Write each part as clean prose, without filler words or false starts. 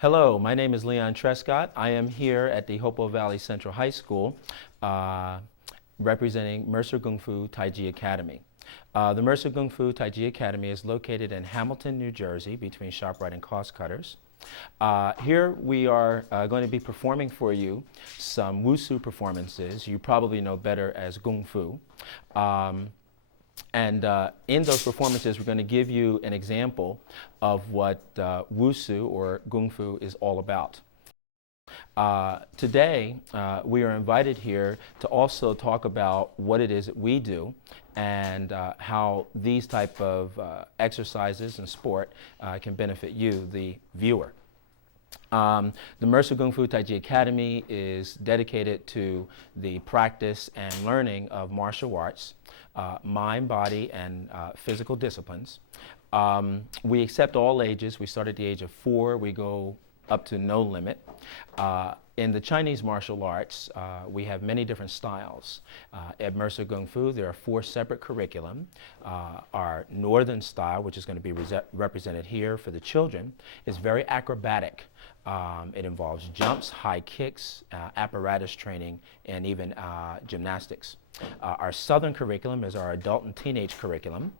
Hello, my name is Leon Trescott. I am here at the Hopewell Valley Central High School representing Mercer Kung Fu Taiji Academy. The Mercer Kung Fu Taiji Academy is located in Hamilton, New Jersey, between ShopRite and Cost Cutters. Here we are going to be performing for you some Wushu performances you probably know better as Kung Fu. In those performances, we're going to give you an example of what Wushu or Kung Fu is all about. Today, we are invited here to also talk about what it is that we do and how these type of exercises and sport can benefit you, the viewer. The Mercer Kung Fu Taiji Academy is dedicated to the practice and learning of martial arts, mind, body, and physical disciplines. We accept all ages. We start at the age of 4. We go up to no limit. In the Chinese martial arts, we have many different styles. At Mercer Kung Fu, there are 4 separate curriculum. Our northern style, which is going to be represented here for the children, is very acrobatic. It involves jumps, high kicks, apparatus training, and even gymnastics. Our southern curriculum is our adult and teenage curriculum.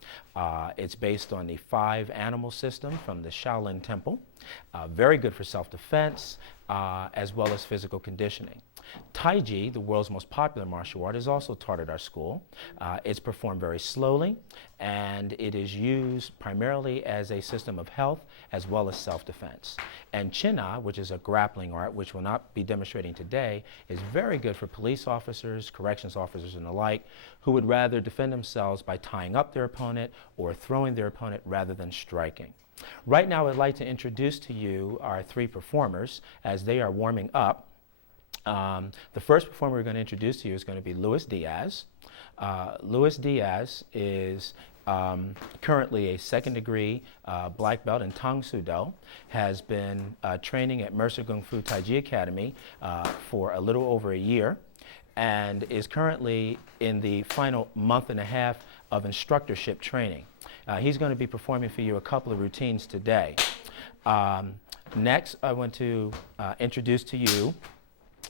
It's based on the 5 animal system from the Shaolin Temple. Very good for self-defense as well as physical conditioning. Taiji, the world's most popular martial art, is also taught at our school. It's performed very slowly, and it is used primarily as a system of health as well as self-defense. And China, which is a grappling art, which we'll not be demonstrating today, is very good for police officers, corrections officers, and the like, who would rather defend themselves by tying up their opponent or throwing their opponent rather than striking. Right now, I'd like to introduce to you our 3 performers as they are warming up. The first performer we're going to introduce to you is going to be Luis Diaz. Luis Diaz is currently a 2nd degree black belt in Tang Soo Do, has been training at Mercer Kung Fu Taiji Academy for a little over a year, and is currently in the final month and a half of instructorship training. He's going to be performing for you a couple of routines today. Next, I want to introduce to you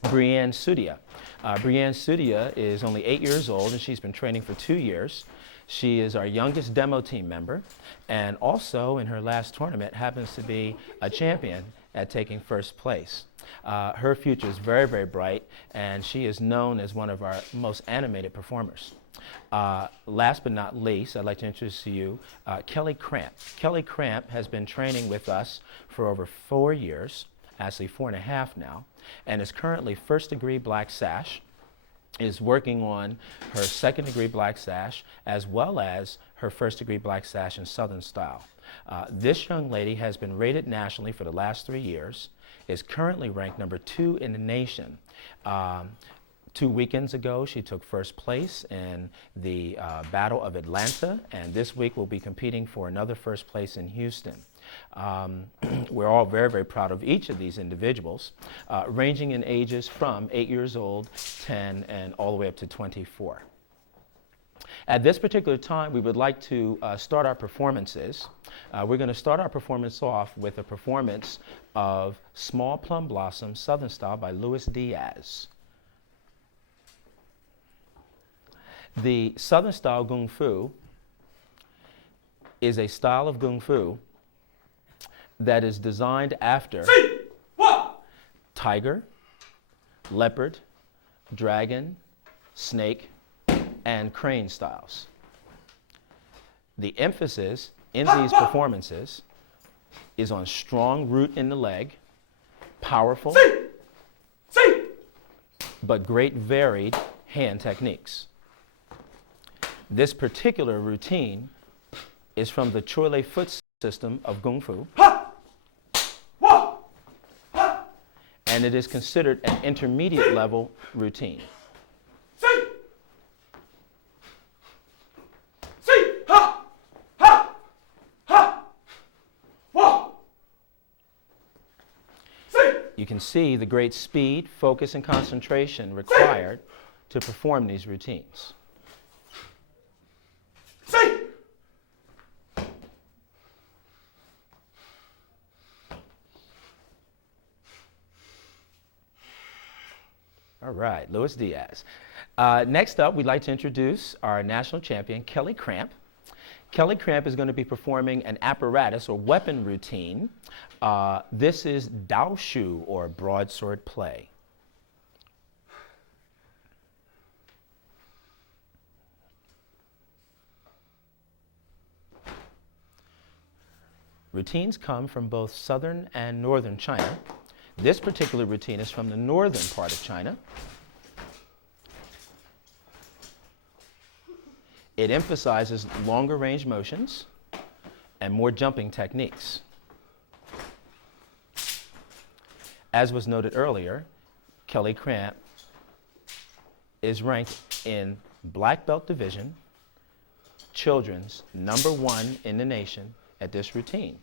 Brianne Sudia. Brianne Sudia is only 8 years old, and she's been training for 2 years. She is our youngest demo team member, and also in her last tournament happens to be a champion at taking 1st place. Her future is very, very bright, and she is known as one of our most animated performers. Last but not least, I'd like to introduce to you Kelly Cramp. Kelly Cramp has been training with us for over 4 years, actually 4.5 now, and is currently 1st degree black sash, is working on her 2nd degree black sash, as well as her 1st degree black sash in Southern style. This young lady has been rated nationally for the last 3 years, is currently ranked number 2 in the nation. 2 weekends ago, she took 1st place in the Battle of Atlanta, and this week will be competing for another 1st place in Houston. We're all very, very proud of each of these individuals, ranging in ages from 8 years old, 10, and all the way up to 24. At this particular time, we would like to start our performances. We're going to start our performance off with a performance of Small Plum Blossom Southern Style by Luis Diaz. The Southern style Kung Fu is a style of Kung Fu that is designed after tiger, leopard, dragon, snake, and crane styles. The emphasis in these performances is on strong root in the leg, powerful, but great varied hand techniques. This particular routine is from the Choi foot system of Kung Fu, and it is considered an intermediate level routine. You can see the great speed, focus, and concentration required to perform these routines. All right, Luis Diaz. Next up, we'd like to introduce our national champion, Kelly Cramp. Kelly Cramp is going to be performing an apparatus or weapon routine. This is Dao Shu, or broadsword play. Routines come from both southern and northern China. This particular routine is from the northern part of China. It emphasizes longer range motions and more jumping techniques. As was noted earlier, Kelly Cramp is ranked in black belt division, children's #1 in the nation at this routine.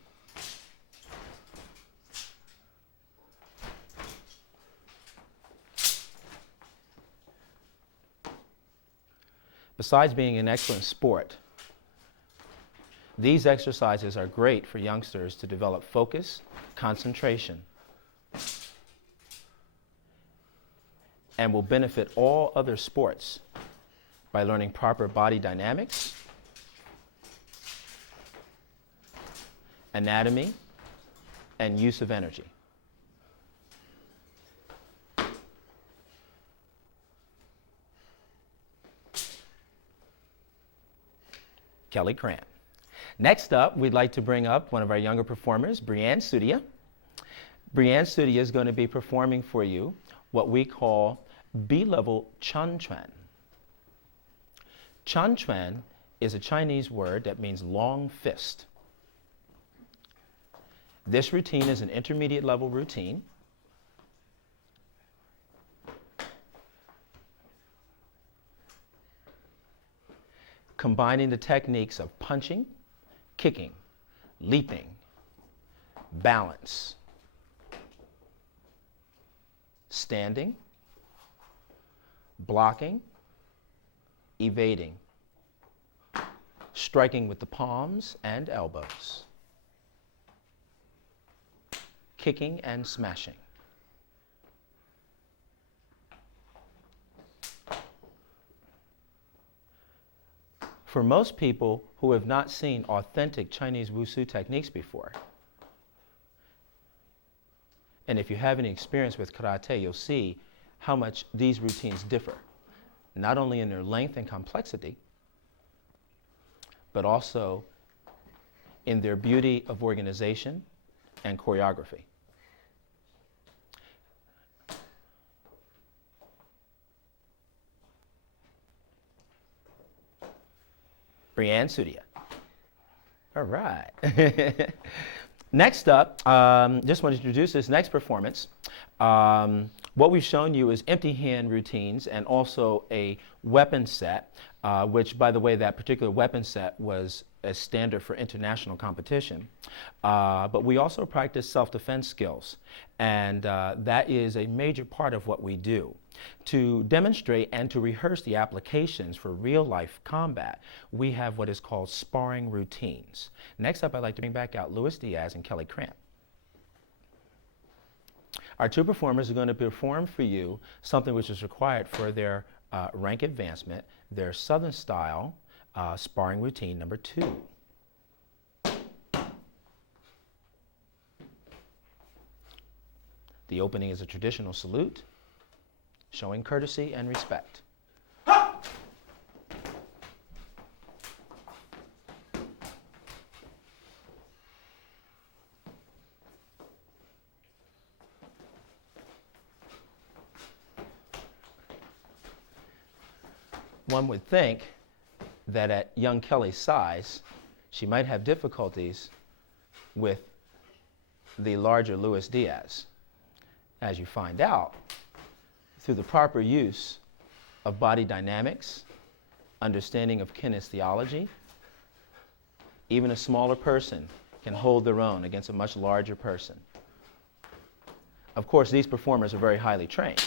Besides being an excellent sport, these exercises are great for youngsters to develop focus, concentration, and will benefit all other sports by learning proper body dynamics, anatomy, and use of energy. Kelly Cramp. Next up, we'd like to bring up one of our younger performers, Brianne Sudia. Brianne Sudia is going to be performing for you what we call B-level Chan Chuan. Chan Chuan is a Chinese word that means long fist. This routine is an intermediate level routine. Combining the techniques of punching, kicking, leaping, balance, standing, blocking, evading, striking with the palms and elbows, kicking and smashing. For most people who have not seen authentic Chinese Wushu techniques before, and if you have any experience with karate, you'll see how much these routines differ, not only in their length and complexity, but also in their beauty of organization and choreography. Brianne Sudia. All right. Next up, just want to introduce this next performance. What we've shown you is empty hand routines and also a weapon set, which, by the way, that particular weapon set was a standard for international competition. But we also practice self-defense skills, and that is a major part of what we do. To demonstrate and to rehearse the applications for real-life combat, we have what is called sparring routines. Next up, I'd like to bring back out Luis Diaz and Kelly Cramp. Our two performers are going to perform for you something which is required for their rank advancement, their Southern style sparring routine #2. The opening is a traditional salute, showing courtesy and respect. One would think that at young Kelly's size, she might have difficulties with the larger Luis Diaz. As you find out, through the proper use of body dynamics, understanding of kinesiology, even a smaller person can hold their own against a much larger person. Of course, these performers are very highly trained.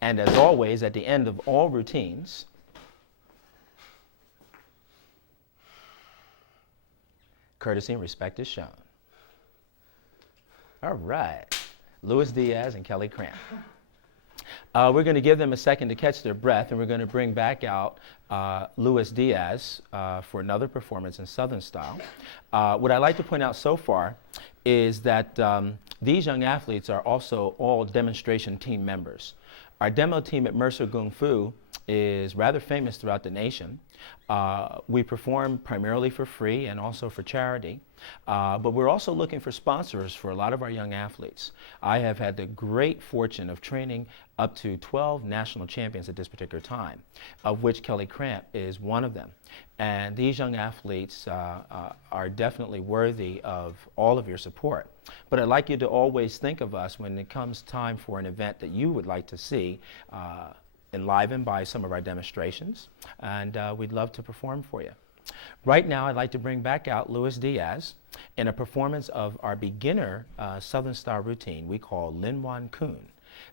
And as always, at the end of all routines, Courtesy and respect is shown. All right. Luis Diaz and Kelly Cramp. We're going to give them a second to catch their breath, and we're going to bring back out Luis Diaz for another performance in Southern style. What I'd like to point out so far is that these young athletes are also all demonstration team members. Our demo team at Mercer Kung Fu is rather famous throughout the nation. We perform primarily for free and also for charity, but we're also looking for sponsors for a lot of our young athletes. I have had the great fortune of training up to 12 national champions at this particular time, of which Kelly Cramp is one of them. And these young athletes are definitely worthy of all of your support. But I'd like you to always think of us when it comes time for an event that you would like to see enlivened by some of our demonstrations, and we'd love to perform for you. Right now, I'd like to bring back out Luis Diaz in a performance of our beginner Southern style routine we call Lin Wan Kun.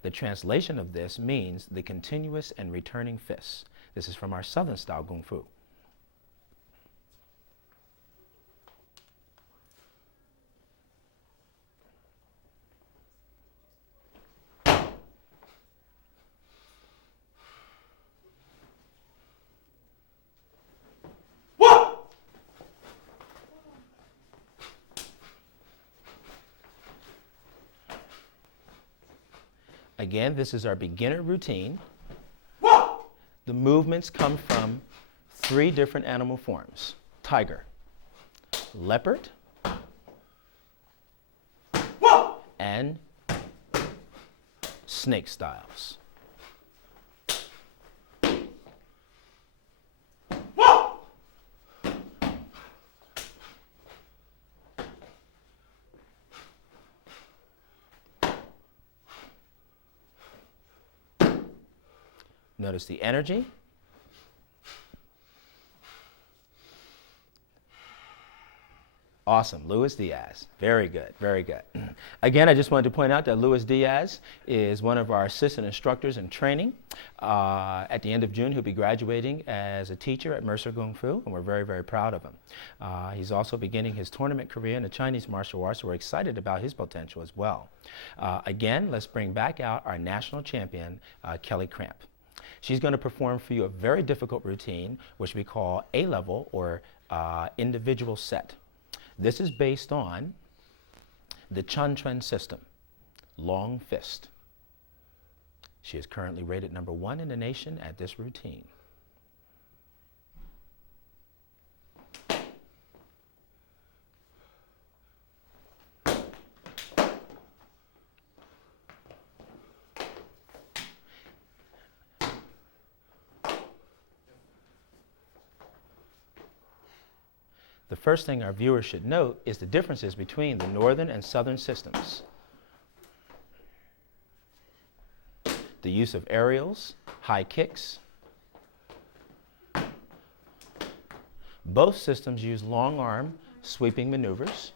The translation of this means the continuous and returning fists. This is from our Southern style Kung Fu. Again, this is our beginner routine. The movements come from 3 different animal forms: tiger, leopard, and snake styles. Notice the energy. Awesome, Luis Diaz. Very good, very good. Again, I just wanted to point out that Luis Diaz is one of our assistant instructors in training. At the end of June, he'll be graduating as a teacher at Mercer Kung Fu, and we're very, very proud of him. He's also beginning his tournament career in the Chinese martial arts, so we're excited about his potential as well. Again, let's bring back out our national champion, Kelly Cramp. She's going to perform for you a very difficult routine, which we call A-level or individual set. This is based on the Chun Tren system, long fist. She is currently rated #1 in the nation at this routine. The first thing our viewers should note is the differences between the northern and southern systems. The use of aerials, high kicks. Both systems use long arm sweeping maneuvers.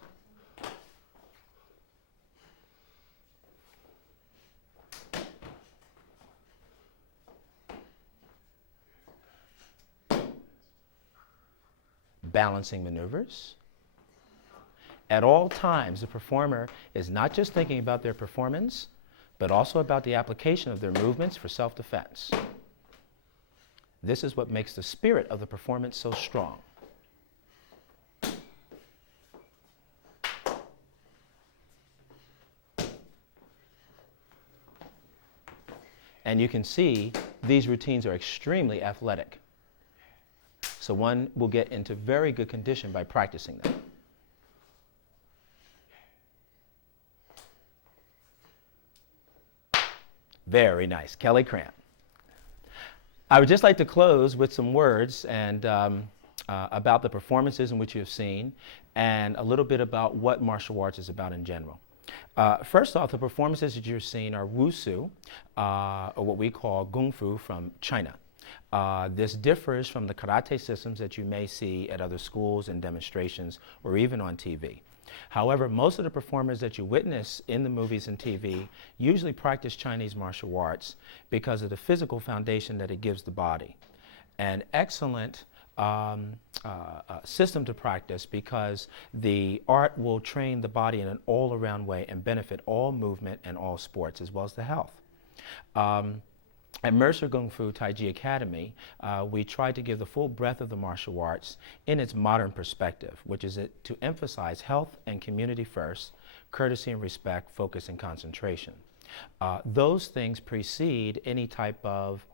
Balancing maneuvers. At all times, the performer is not just thinking about their performance, but also about the application of their movements for self-defense. This is what makes the spirit of the performance so strong. And you can see these routines are extremely athletic. So one will get into very good condition by practicing them. Very nice, Kelly Cramp. I would just like to close with some words and about the performances in which you have seen, and a little bit about what martial arts is about in general. First off, the performances that you're seeing are Wushu, or what we call Kung Fu from China. This differs from the karate systems that you may see at other schools and demonstrations or even on TV. However, most of the performers that you witness in the movies and TV usually practice Chinese martial arts because of the physical foundation that it gives the body. An excellent system to practice, because the art will train the body in an all-around way and benefit all movement and all sports as well as the health. At Mercer Kung Fu Taiji Academy, we try to give the full breadth of the martial arts in its modern perspective, which is to emphasize health and community first, courtesy and respect, focus and concentration. Those things precede any type of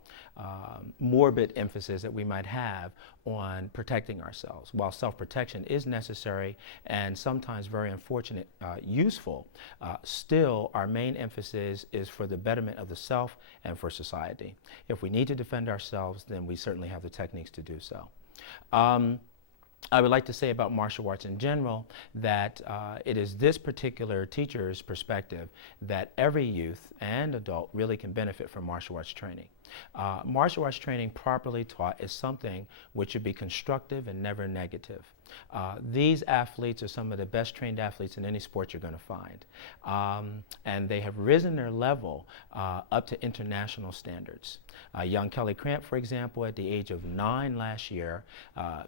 morbid emphasis that we might have on protecting ourselves. While self-protection is necessary and sometimes very unfortunate, useful, still our main emphasis is for the betterment of the self and for society. If we need to defend ourselves, then we certainly have the techniques to do so. I would like to say about martial arts in general that it is this particular teacher's perspective that every youth and adult really can benefit from martial arts training. Martial arts training properly taught is something which should be constructive and never negative. These athletes are some of the best trained athletes in any sport you're going to find. And they have risen their level up to international standards. Young Kelly Cramp, for example, at the age of 9 last year,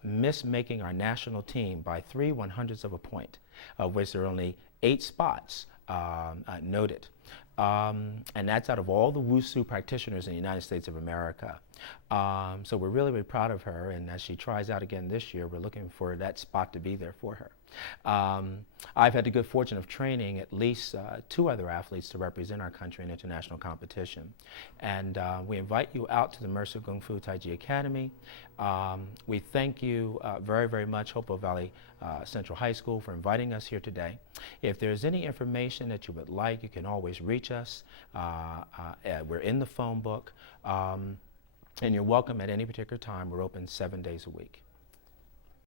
missed making our national team by 3/100ths of a point, of which there are only 8 spots noted. And that's out of all the Wushu practitioners in the United States of America. So we're really, really proud of her, and as she tries out again this year, we're looking for that spot to be there for her. I've had the good fortune of training at least 2 other athletes to represent our country in international competition. And we invite you out to the Mercer Kung Fu Taiji Academy. We thank you very, very much, Hopewell Valley Central High School, for inviting us here today. If there's any information that you would like, you can always reach us. We're in the phone book. And you're welcome at any particular time. We're open 7 days a week.